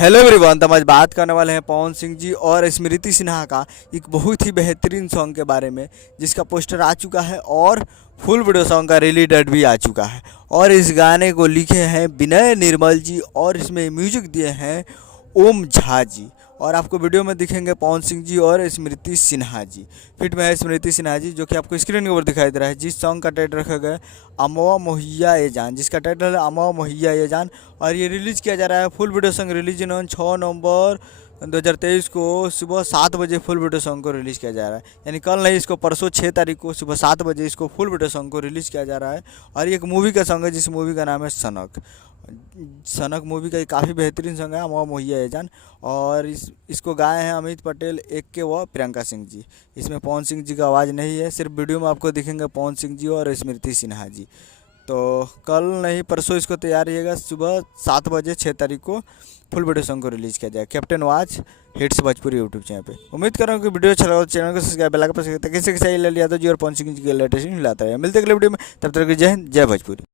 Hello everyone. तो हम आज बात करने वाले हैं पवन सिंह जी और स्मृति सिन्हा का एक बहुत ही बेहतरीन सॉन्ग के बारे में, जिसका पोस्टर आ चुका है और फुल वीडियो सॉन्ग का रिलीज डेट भी आ चुका है। और इस गाने को लिखे हैं विनय निर्मल जी और इसमें म्यूजिक दिए हैं ओम झा जी। और आपको वीडियो में दिखेंगे पवन सिंह जी और स्मृति सिन्हा जी। फिट में है स्मृति सिन्हा जी, जो कि आपको स्क्रीन के ऊपर दिखाई दे रहा है। जिस सॉन्ग का टाइटल रखा गया है अमवा मोहिया ये जान, जिसका टाइटल है अमवा मोहिया ये जान। और ये रिलीज़ किया जा रहा है, फुल वीडियो सॉन्ग रिलीज इन्होंने 6 नवंबर 2023 को सुबह 7 बजे फुल वीडियो सॉन्ग को रिलीज़ किया जा रहा है। यानी कल नहीं, इसको परसों 6 तारीख को सुबह 7 बजे इसको फुल वीडियो सॉन्ग को रिलीज़ किया जा रहा है। और ये एक मूवी का सॉन्ग है, जिस मूवी का नाम है सनक। सनक मूवी का ये काफ़ी बेहतरीन सॉन्ग है अमवा मोहिया ये जान। और इसको गाए हैं अमित पटेल एक के व प्रियंका सिंह जी। इसमें पवन सिंह जी का आवाज़ नहीं है, सिर्फ वीडियो में आपको दिखेंगे पवन सिंह जी और स्मृति सिन्हा जी। तो कल नहीं परसों इसको तैयार रहिएगा, सुबह 7 बजे 6 तारीख को फुल वीडियो सॉन्ग को रिलीज़ किया जाए। Captain watch hits Bhojpuri YouTube channel पे। उम्मीद कर रहा हूँ कि वीडियो अच्छा लगा, चैनल को सब्सक्राइब बेल आइकन प्रेस करके किसी के सही ले लिया तो जी और पवन सिंह जी के लेटेस्ट न्यूज़ लाता है। मिलते अगले वीडियो में, तब तक जय हिंद जय भोजपुरी।